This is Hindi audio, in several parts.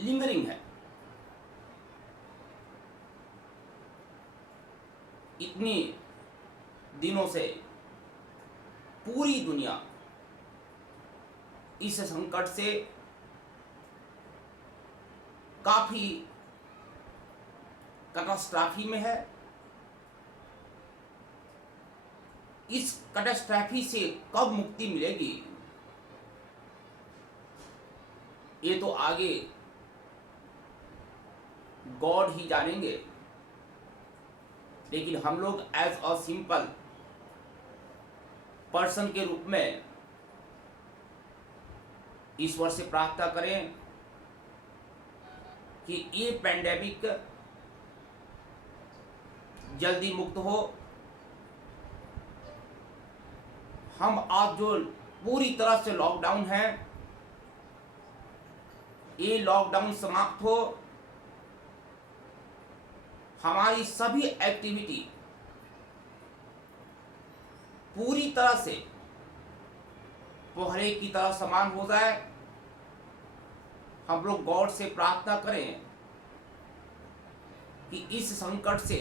लिंगरिंग है। इतनी दिनों से पूरी दुनिया इस संकट से काफी कैटास्ट्रॉफी में है। इस कैटास्ट्रॉफी से कब मुक्ति मिलेगी ये तो आगे गॉड ही जानेंगे, लेकिन हम लोग एज अ सिंपल पर्सन के रूप में ईश्वर से प्रार्थना करें कि ये पैंडेमिक जल्दी मुक्त हो। हम आज जो पूरी तरह से लॉकडाउन है, ये लॉकडाउन समाप्त हो, हमारी सभी एक्टिविटी पूरी तरह से पहले की तरह समान हो जाए। हम लोग गॉड से प्रार्थना करें कि इस संकट से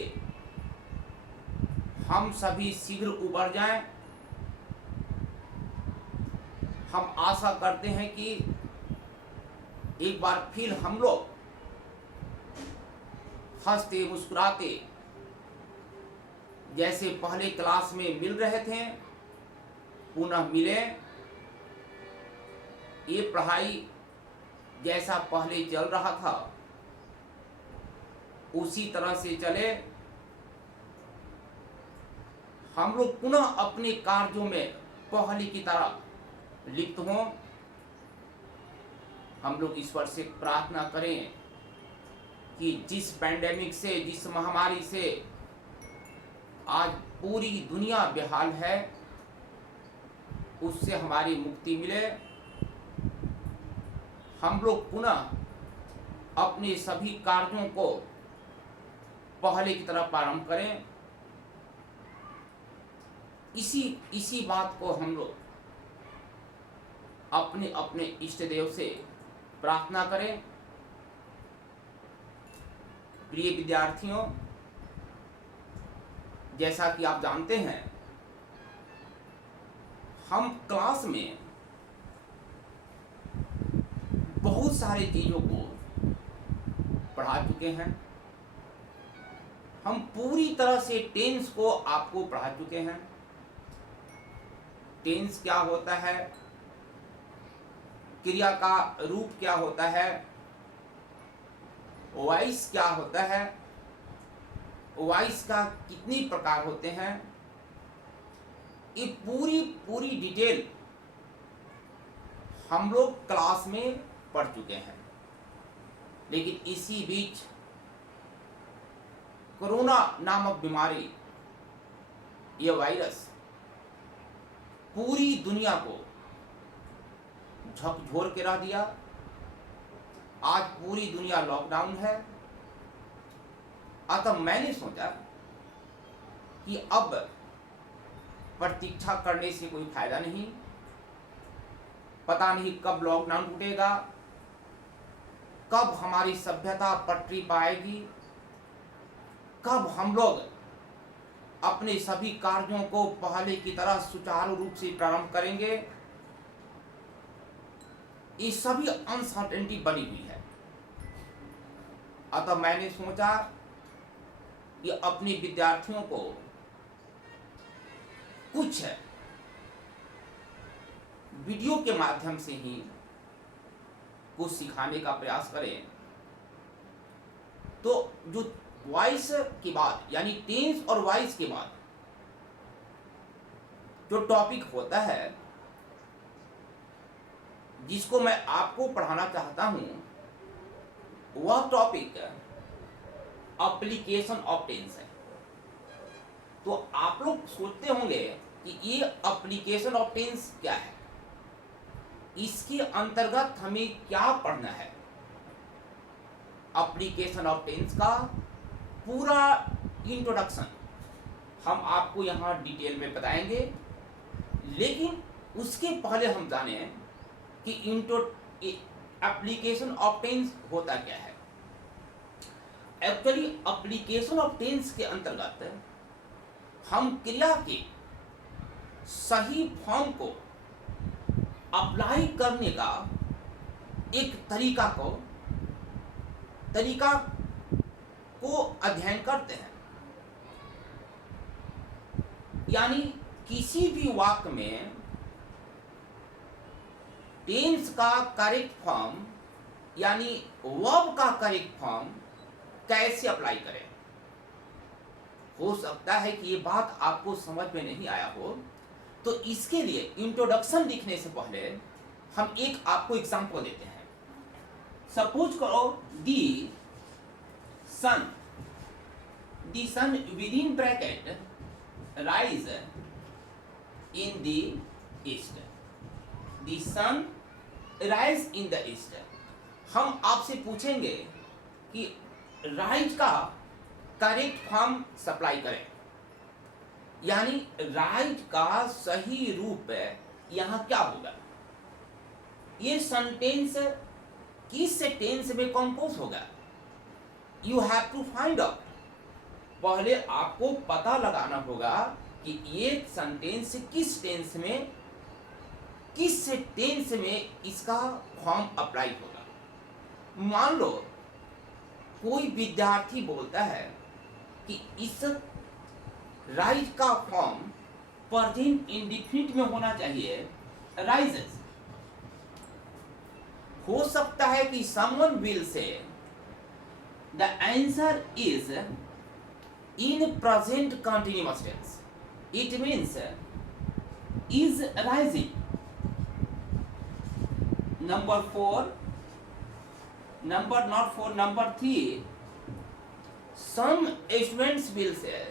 हम सभी शीघ्र उबर जाएं। हम आशा करते हैं कि एक बार फिर हम लोग हंसते मुस्कुराते जैसे पहले क्लास में मिल रहे थे पुनः मिलें। ये पढ़ाई जैसा पहले चल रहा था उसी तरह से चले। हम लोग पुनः अपने कार्यों में पहले की तरह लिप्त हों। हम लोग ईश्वर से प्रार्थना करें कि जिस पैंडेमिक से, जिस महामारी से आज पूरी दुनिया बेहाल है, उससे हमारी मुक्ति मिले। हम लोग पुनः अपने सभी कार्यों को पहले की तरह प्रारंभ करें। इसी बात को हम लोग अपने अपने इष्ट देव से प्रार्थना करें। प्रिय विद्यार्थियों, जैसा कि आप जानते हैं, हम क्लास में बहुत सारी चीजों को पढ़ा चुके हैं। हम पूरी तरह से टेंस को आपको पढ़ा चुके हैं। टेंस क्या होता है, क्रिया का रूप क्या होता है, वॉइस क्या होता है, वॉइस का कितनी प्रकार होते हैं, ये पूरी डिटेल हम लोग क्लास में पढ़ चुके हैं। लेकिन इसी बीच कोरोना नामक बीमारी, यह वायरस पूरी दुनिया को झकझोर के रख दिया। आज पूरी दुनिया लॉकडाउन है। अतः मैंने सोचा कि अब प्रतीक्षा करने से कोई फायदा नहीं। पता नहीं कब लॉकडाउन टूटेगा, कब हमारी सभ्यता पटरी पाएगी, कब हम लोग अपने सभी कार्यों को पहले की तरह सुचारू रूप से प्रारंभ करेंगे। ये सभी अनसर्टेनिटी बनी हुई है। अतः मैंने सोचा कि अपने विद्यार्थियों को कुछ वीडियो के माध्यम से ही कुछ सिखाने का प्रयास करें। तो जो वॉइस के बाद, यानी टेंस और वॉइस के बाद जो टॉपिक होता है, जिसको मैं आपको पढ़ाना चाहता हूं, वह टॉपिक एप्लीकेशन ऑफ टेंस है। तो आप लोग सोचते होंगे कि ये एप्लीकेशन ऑफ टेंस क्या है, इसके अंतर्गत हमें क्या पढ़ना है। एप्लीकेशन ऑफ टेंस का पूरा इंट्रोडक्शन हम आपको यहां डिटेल में बताएंगे। लेकिन उसके पहले हम जाने कि एप्लीकेशन ऑफ टेंस होता क्या है? एक्चुअली एप्लीकेशन ऑफ टेंस के अंतर्गत हम क्रिया के सही फॉर्म को अप्लाई करने का एक तरीका को अध्ययन करते हैं। यानी किसी भी वाक्य में टेंस का करेक्ट फॉर्म यानी वर्ब का करेक्ट फॉर्म कैसे अप्लाई करें। हो सकता है कि ये बात आपको समझ में नहीं आया हो, तो इसके लिए इंट्रोडक्शन लिखने से पहले हम एक आपको एग्जांपल देते हैं। सपोज करो the sun with in bracket rise in the east. The sun rise in the east. हम आपसे पूछेंगे कि राइज का करेक्ट फॉर्म सप्लाई करें, यानी राइज का सही रूप यहाँ क्या होगा। ये सेंटेंस किस टेंस में कंपोज होगा, you have to find out. पहले आपको पता लगाना होगा कि ये सेंटेंस किस टेंस में इसका फॉर्म अप्लाई होगा। मान लो कोई विद्यार्थी बोलता है कि इस राइज का फॉर्म प्रेजेंट इंडेफिनिट में होना चाहिए, राइजेस। हो सकता है कि someone will say the answer is in present continuous tense. It means is rising. Number 3, some students will say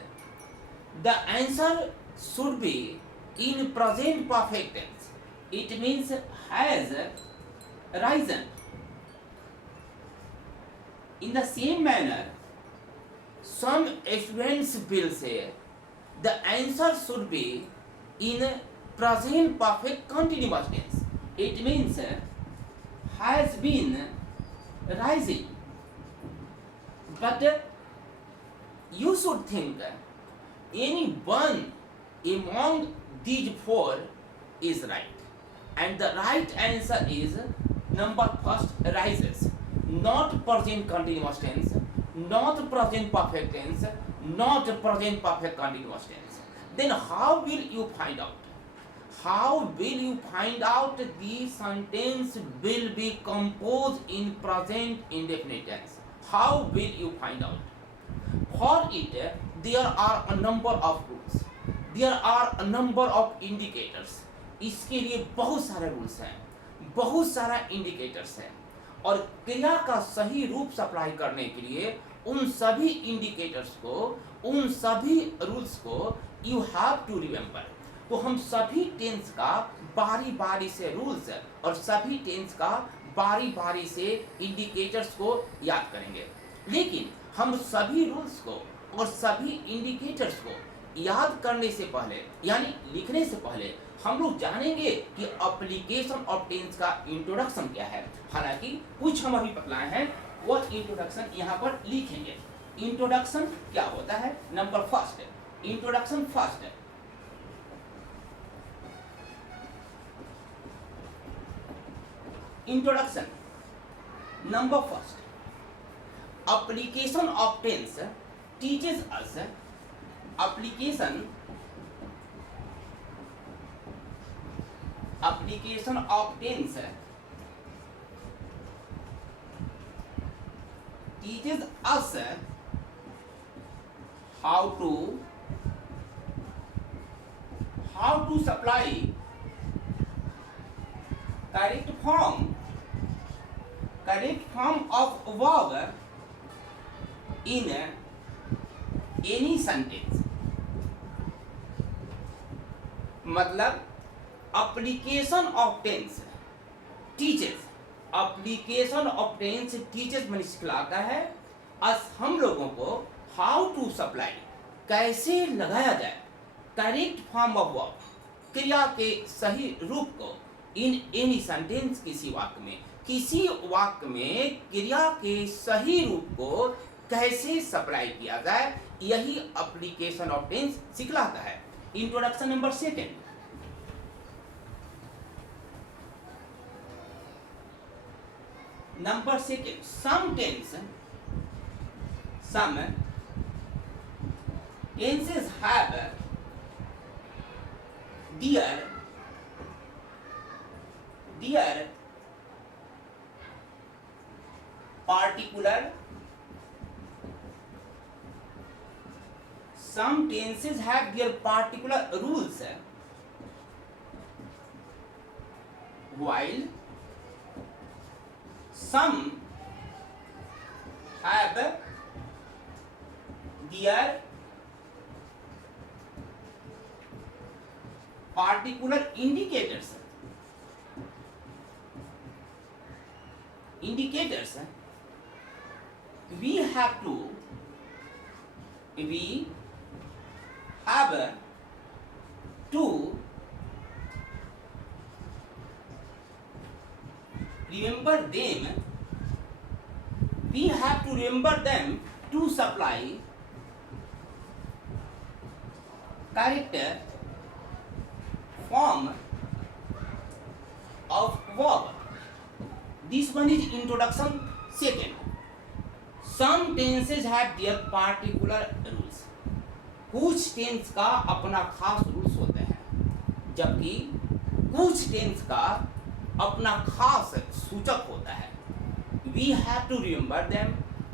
the answer should be in present perfect tense. It means has risen. In the same manner, some students will say the answer should be in present perfect continuous tense. It means has been rising. But you should think any one among these four is right, and the right answer is number first, rises, not present continuous tense, not present perfect tense, not present perfect continuous tense. Then how will you find out? How will you find out the sentence will be composed in present indefinite tense? How will you find out? For it, there are a number of rules. There are a number of indicators. इसके लिए बहुत सारे रूल्स हैं, बहुत सारा इंडिकेटर्स हैं, और क्रिया का सही रूप सप्लाई करने के लिए उन सभी इंडिकेटर्स को, उन सभी रूल्स को यू हैव टू रिमेंबर। तो हम सभी टेंस का बारी बारी से रूल्स और सभी टेंस का बारी बारी से इंडिकेटर्स को याद करेंगे। लेकिन हम सभी रूल्स को और सभी इंडिकेटर्स को याद करने से पहले यानी लिखने से पहले हम लोग जानेंगे कि एप्लीकेशन ऑफ टेंस का इंट्रोडक्शन क्या है। हालांकि कुछ हम अभी बतलाए हैं, वो इंट्रोडक्शन यहाँ पर लिखेंगे। इंट्रोडक्शन क्या होता है? Number first, introduction first. Introduction number first, application of tense teaches us, application of tense teaches us how to supply correct form of verb in any sentence। मतलब application of tense teachers, application of tense teachers में सिखलाता है अस हम लोगों को हाउ टू सप्लाई, कैसे लगाया जाए करेक्ट फॉर्म ऑफ वर्ब, क्रिया के सही रूप को इन एनी सेंटेंस, किसी वाक्य में, किसी वाक्य में क्रिया के सही रूप को कैसे सप्लाई किया जाए, यही एप्लीकेशन ऑफ टेंस सिखलाता है। Introduction number second, number second, some tenses have their particular, some tenses have their particular rules, while some have their particular indicators. We have to remember them to supply correct form of verb. This one is introduction second. Some tenses have their particular rules. कुछ टेंस का अपना खास रूल्स होते हैं, जबकि कुछ टेंस का अपना खास सूचक होता है। We have to remember them.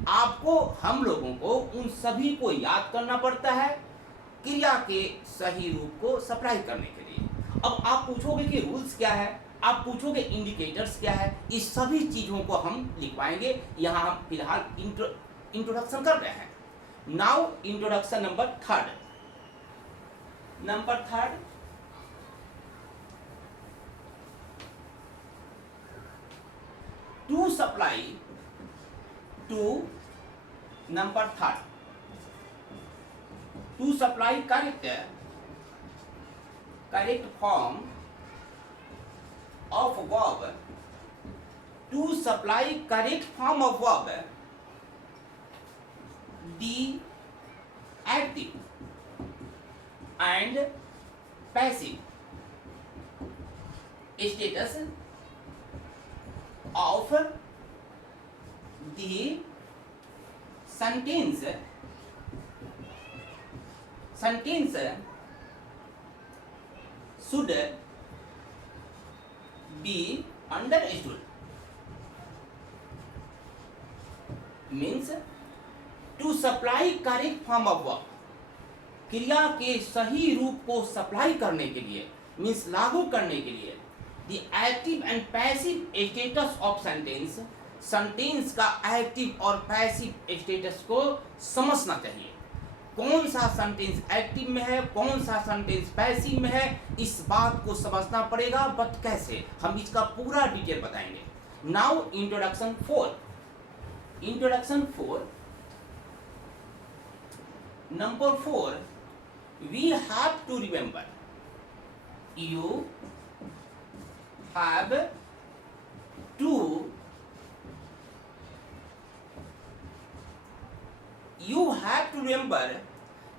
आपको, हम लोगों को उन सभी को याद करना पड़ता है क्रिया के सही रूप को सप्लाई करने के लिए। अब आप पूछोगे कि रूल्स क्या है, आप पूछोगे इंडिकेटर्स क्या है, इस सभी चीजों को हम लिखवाएंगे। यहाँ हम फिलहाल इंट्रोडक्शन कर रहे हैं। Now introduction number third, to supply correct form of verb, to supply correct form of verb, the active and passive status of the sentence should be understood. Means to supply correct form of verb, क्रिया के सही रूप को सप्लाई करने के लिए, मीन्स लागू करने के लिए, the active and passive status of sentence, sentence का एक्टिव और पैसिव स्टेटस को समझना चाहिए। कौन सा सेंटेंस एक्टिव में है, कौन सा सेंटेंस पैसिव में है, इस बात को समझना पड़ेगा। बट कैसे, हम इसका पूरा डिटेल बताएंगे। Now introduction four, number 4, we have to remember, you have to remember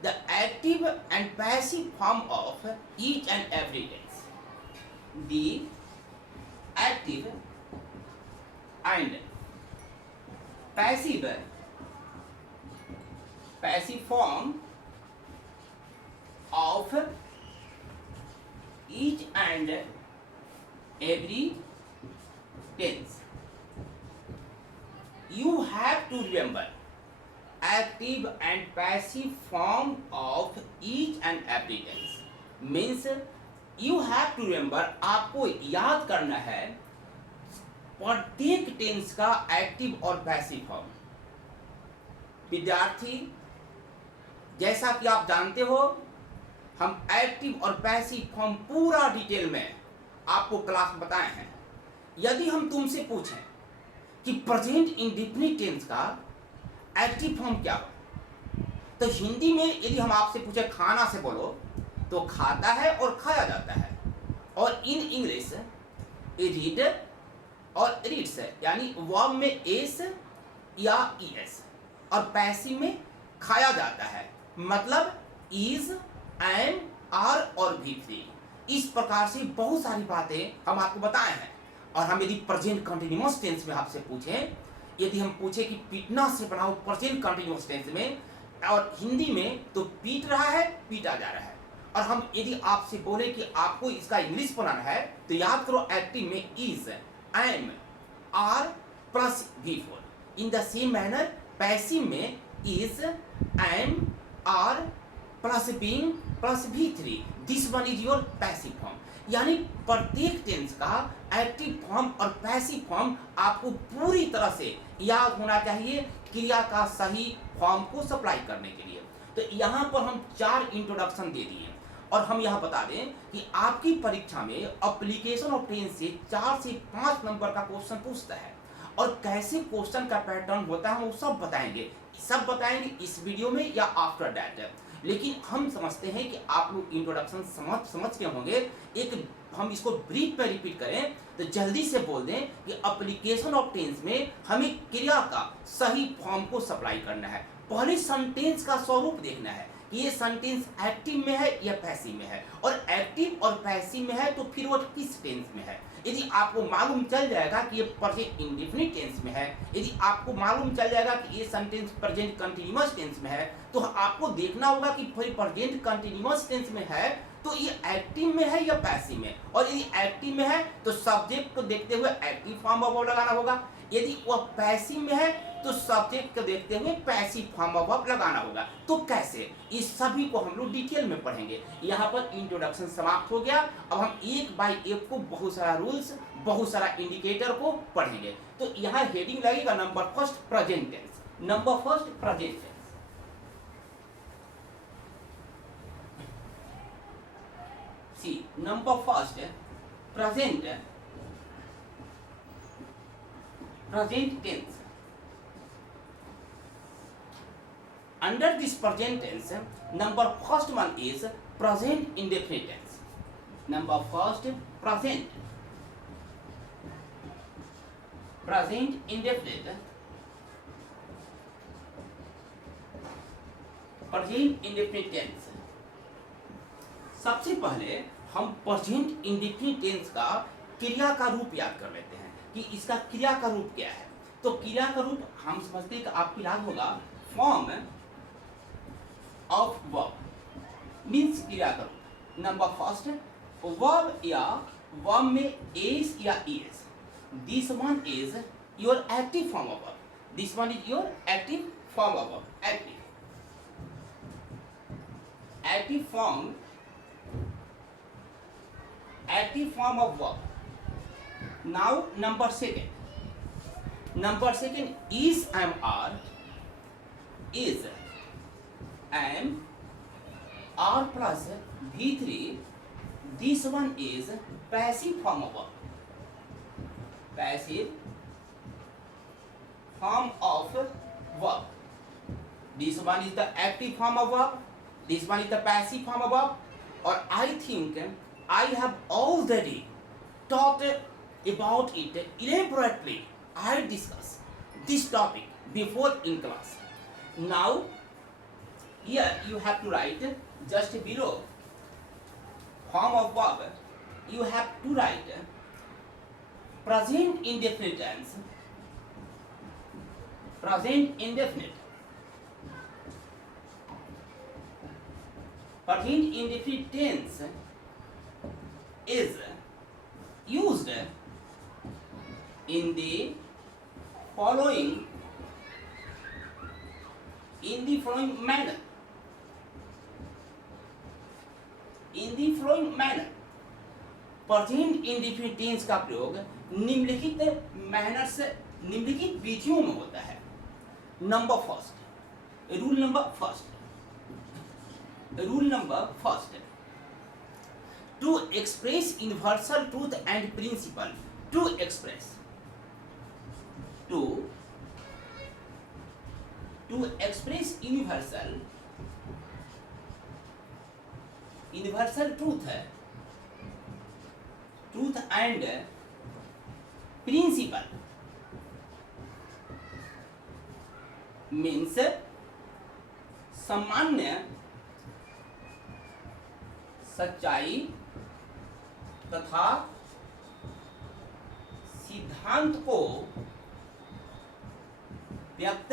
the active and passive form of each and every tense. The active and passive form of each and every tense. You have to remember active and passive form of each and every tense. Means you have to remember, आपको याद करना है प्रत्येक टेंस का एक्टिव और पैसिव फॉर्म। विद्यार्थी, जैसा कि आप जानते हो, हम एक्टिव और पैसिव फॉर्म पूरा डिटेल में आपको क्लास में बताए हैं। यदि हम तुमसे पूछें कि प्रेजेंट इंडेफिनिट टेंस का एक्टिव फॉर्म क्या हो, तो हिंदी में यदि हम आपसे पूछे खाना से बोलो तो खाता है और खाया जाता है, और इन इंग्लिश रीड, और रीड्स यानी वर्ब में एस या ईएस, और पैसिव में खाया जाता है, मतलब इज, एम, आर और भी थ्री। इस प्रकार से बहुत सारी बातें हम आपको बताए हैं। और हम यदि प्रेजेंट कंटिन्यूअस टेंस में आपसे पूछें, यदि हम पूछे कि पीटना से बनाओ प्रेजेंट कंटिन्यूअस टेंस में और हिंदी में, तो पीट रहा है, पीटा जा रहा है। और हम यदि आपसे बोले कि आपको इसका इंग्लिश बनाना है, तो याद करो एक्टिव में is, am, are plus V4। In the same manner passive में is, am, are plus being plus V3। This one is your passive form. यानी प्रत्येक टेंस का एक्टिव फॉर्म और पैसिव फॉर्म आपको पूरी तरह से याद होना चाहिए क्रिया का सही फॉर्म को सप्लाई करने के लिए। तो यहाँ पर हम 4 इंट्रोडक्शन दे दिए, और हम यहाँ बता दें कि आपकी परीक्षा में एप्लीकेशन ऑफ टेंस से 4 से 5 नंबर का क्वेश्चन पूछता है, और कैसे क्वेश्चन का पैटर्न होता है वो सब बताएंगे इस वीडियो में या आफ्टर दैट। लेकिन हम समझते हैं कि आप लोग इंट्रोडक्शन समझ के होंगे। एक हम इसको ब्रीफ में रिपीट करें तो जल्दी से बोल दें कि एप्लीकेशन ऑफ टेंस में हमें क्रिया का सही फॉर्म को सप्लाई करना है। पहले सेंटेंस का स्वरूप देखना है कि ये सेंटेंस एक्टिव में है या पैसिव में है, और एक्टिव और पैसिव में है तो फिर वो किस टेंस में है। यदि आपको मालूम चल जाएगा कि ये प्रेजेंट इंडेफिनिट टेंस में है, यदि आपको मालूम चल जाएगा कि ये सेंटेंस प्रेजेंट कंटीन्यूअस टेंस में है, तो आपको देखना होगा कि प्रेजेंट कंटीन्यूअस टेंस में है तो ये एक्टिव में है या पैसिव में। और यदि एक्टिव में है तो सब्जेक्ट को देखते हुए एक्टिव फॉर्म ऑफ वर्ब लगाना होगा, यदि वह पैसिव में है तो सब्जेक्ट को देखते हुए पैसिव फॉर्म ऑफ वर्ब लगाना होगा। तो कैसे, इस सभी को हम लोग डिटेल में पढ़ेंगे। यहाँ पर इंट्रोडक्शन समाप्त हो गया। अब हम एक बाय एक को बहुत सारा रूल्स, बहुत सारा इंडिकेटर को पढ़ेंगे। तो यहाँ हेडिंग लगेगा number first present tense. Number first present tense. See number first present tense. Under this present tense, number first one is present indefinite tense. Number first, present indefinite. Present indefinite tense. सबसे पहले हम present indefinite tense का क्रिया का रूप याद कर लेते हैं कि इसका क्रिया का रूप क्या है। तो क्रिया का रूप हम समझते हैं कि आपको याद होगा, फॉर्म ऑफ वर्ब मीन्स क्रिया का रूप। नंबर फर्स्ट, वर्ब या वर्ब में एस या ES, this one is your active form of verb. This one is your active form of verb. Active form of verb. Now number second, is, am, are, is, am, are plus V3. This one is passive form of verb. Passive form of verb. This one is the active form of verb. This one is the passive form of verb. Or I think I have already taught about it elaborately. I discussed this topic before in class. Now here you have to write just below form of verb, you have to write present indefinite tense. Present indefinite tense is used in the following manner. Present indefinite tense का प्रयोग निम्नलिखित मैनर से, निम्नलिखित विधियों में होता है। Number first, rule number first, to express universal truth and principle. To express universal truth and principle means सामान्य सच्चाई तथा सिद्धांत को व्यक्त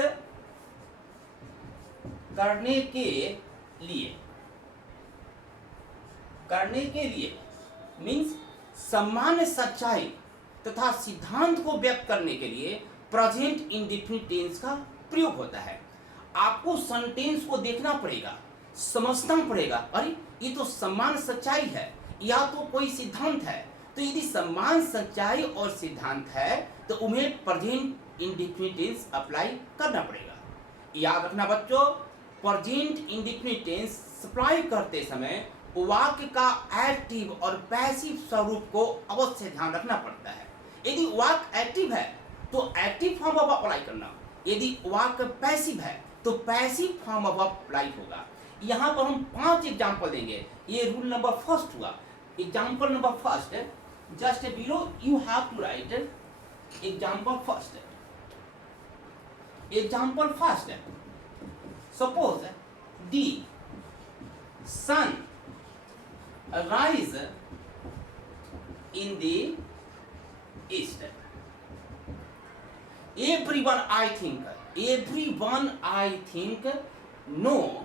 करने के लिए मीन्स सामान्य सच्चाई तथा सिद्धांत को व्यक्त करने के लिए प्रेजेंट इंडेफिनिट टेंस का प्रयोग होता है। आपको सेंटेंस को देखना पड़ेगा, समझना पड़ेगा, अरे ये तो समान सच्चाई है या तो कोई सिद्धांत है, तो यदि समान सच्चाई और सिद्धांत है तो उन्हें प्रेजेंट इंडेफिनिट टेंस अप्लाई करना पड़ेगा। याद रखना बच्चों, प्रेजेंट इंडेफिनिट टेंस अप्लाई करते समय वाक्य का एक्टिव और पैसिव स्वरूप को अवश्य ध्यान रखना पड़ता है। यदि वाक्य एक्टिव है तो एक्टिव फॉर्म ऑफ अप्लाई करना, यदि वाक्य पैसिव है तो पैसिव फॉर्म ऑफ अप्लाई होगा। यहाँ पर हम 5 एग्जाम्पल देंगे। ये रूल नंबर फर्स्ट हुआ। Example number first, just below you have to write example first. Example first, suppose the sun rise in the east. Everyone I think know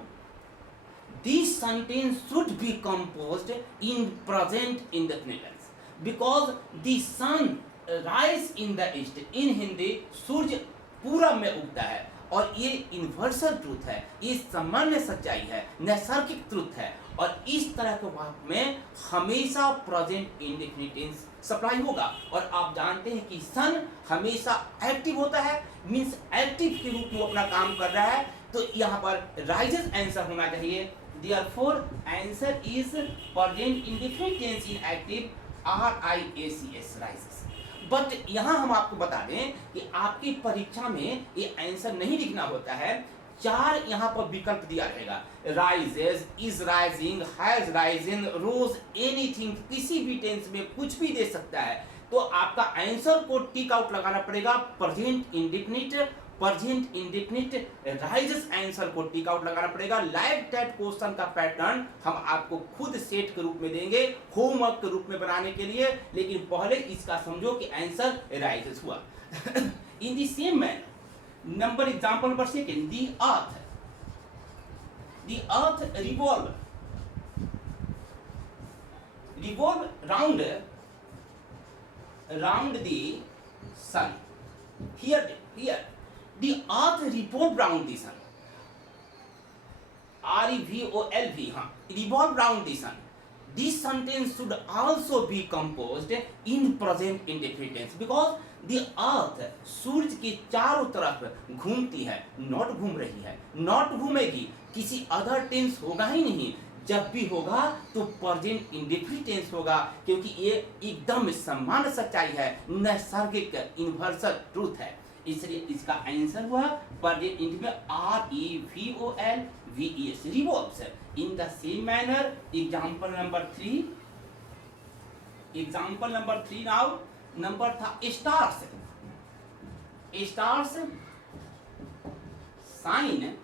this sentence should be composed in present indefinite tense because the sun rise in the east। in Hindi सूर्य पूरब में उगता है और ये यूनिवर्सल ट्रूथ है, ये सामान्य सच्चाई है, नैसर्गिक ट्रूथ है और इस तरह के वाक्य में हमेशा प्रेजेंट इंडेफिनिट टेंस सप्लाई होगा। और आप जानते हैं कि सन हमेशा एक्टिव होता है, मींस एक्टिव के रूप में अपना काम कर रहा है, तो यहाँ पर राइजेस आंसर होना चाहिए। Therefore answer is present indefinite tense in active RIACS rises. But यहाँ हम आपको बता दें कि आपकी परीक्षा में ये आंसर नहीं लिखना होता है। 4 यहाँ पर विकल्प दिया रहेगा, rises, is rising, has rising, rose, anything, किसी भी टेंस में कुछ भी दे सकता है। तो आपका आंसर को टिक आउट लगाना पड़ेगा, प्रेजेंट इंडेफिनिट राइजेस आंसर को टिक आउट लगाना पड़ेगा। लाइव टेस्ट क्वेश्चन का पैटर्न हम आपको खुद सेट के रूप में देंगे, होमवर्क के रूप में बनाने के लिए, लेकिन पहले इसका समझो कि आंसर राइजेस हुआ। इन the same manner, number example number 2, the earth revolve round the sun। here the earth revolve round the sun, REVOLV, revolve round the sun। This sentence should also be composed in present indefinite tense because the earth सूरज के चारों तरफ घूमती है, नॉट घूम रही है, नॉट घूमेगी, किसी अदर टेंस होगा ही नहीं। जब भी होगा तो प्रेजेंट इंडेफिनिट टेंस होगा, क्योंकि ये एकदम सामान्य सच्चाई है, नैसर्गिक यूनिवर्सल ट्रूथ है। इसलिए इसका आंसर हुआ present indefinite REVOLVES, revolves। In the same manner, example number 3 now, number था stars shine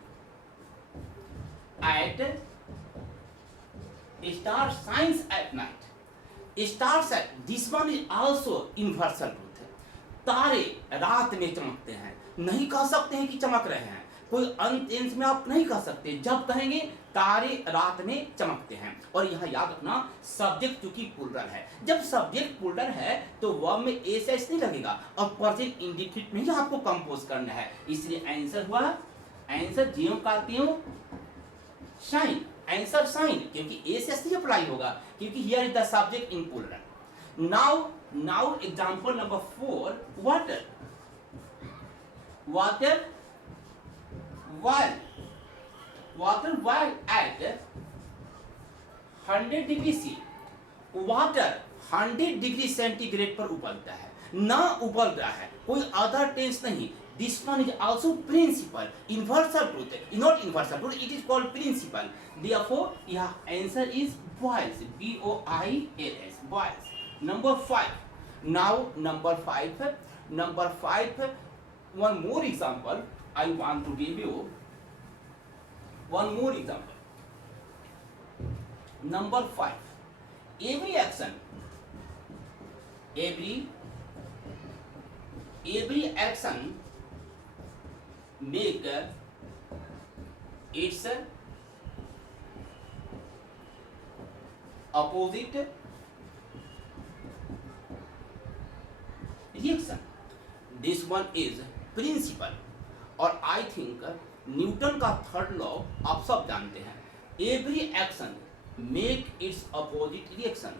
at star shines at night। stars at, this one is also universal truth है। तारे रात में चमकते हैं, नहीं कह सकते हैं कि चमक रहे हैं, कोई अंत में आप नहीं कह सकते, जब कहेंगे तारे रात में चमकते हैं। और यहाँ याद रखना, सब्जेक्ट चूंकि प्लूरल है, जब सब्जेक्ट प्लूरल है तो वर्ब में एस नहीं लगेगा और प्रेजेंट इंडेफिनिट में ही आपको कंपोज करना है। इसलिए आंसर हुआ, आंसर जीएम कहती हूँ शाइन, आंसर शाइन, क्योंकि एस नहीं अप्लाई होगा, क्योंकि here is the subject in plural. Now example number 4, water while at 100 degree C, water 100 degree centigrade पर उबलता है, ना उबल रहा है, कोई अदर टेंस नहीं। This one is also principal, universal truth, not universal truth, it is called principal। Therefore, your answer is boils, BOILS, boils। Number 5, Now number 5. Number 5. One more example. I want to give you one more example. Number 5. Every action make its opposite reaction. This one is principle. और आई थिंक न्यूटन का थर्ड लॉ आप सब जानते हैं. Every action make it's opposite reaction.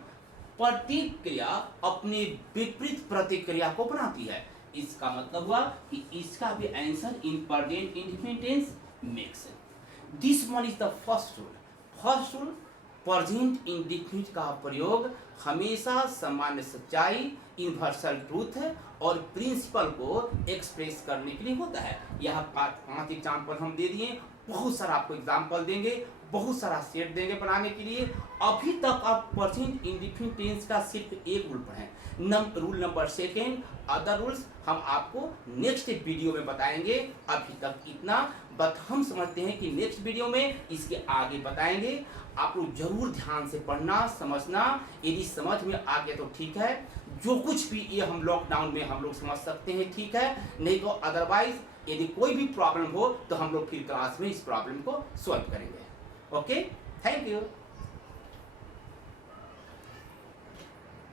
प्रतिक्रिया अपने विपरीत प्रतिक्रिया को बनाती है. इसका मतलब हुआ कि इसका भी answer in present indefinite tense makes. This one is the first rule. First rule, present indefinite का प्रयोग हमेशा सामान्य सच्चाई, यूनिवर्सल ट्रूथ और प्रिंसिपल को एक्सप्रेस करने के लिए होता है. यह 5 एग्जाम्पल हम दे दिए. बहुत सारा आपको एग्जाम्पल देंगे, बहुत सारा सेट देंगे बनाने के लिए. अभी तक आप प्रेजेंट इंडेफिनिट टेंस का सिर्फ एक रूल पढ़ें, रूल नंबर 2. अदर रूल्स हम आपको नेक्स्ट वीडियो में बताएंगे. अभी तक इतना, बट हम समझते हैं कि नेक्स्ट वीडियो में इसके आगे बताएंगे. आप लोग जरूर ध्यान से पढ़ना, समझना. यदि समझ में आ गया तो ठीक है, जो कुछ भी ये हम लॉकडाउन में हम लोग समझ सकते हैं ठीक है, नहीं तो अदरवाइज यदि कोई भी प्रॉब्लम हो तो हम लोग फिर क्लास में इस प्रॉब्लम को सॉल्व करेंगे. Okay, thank you.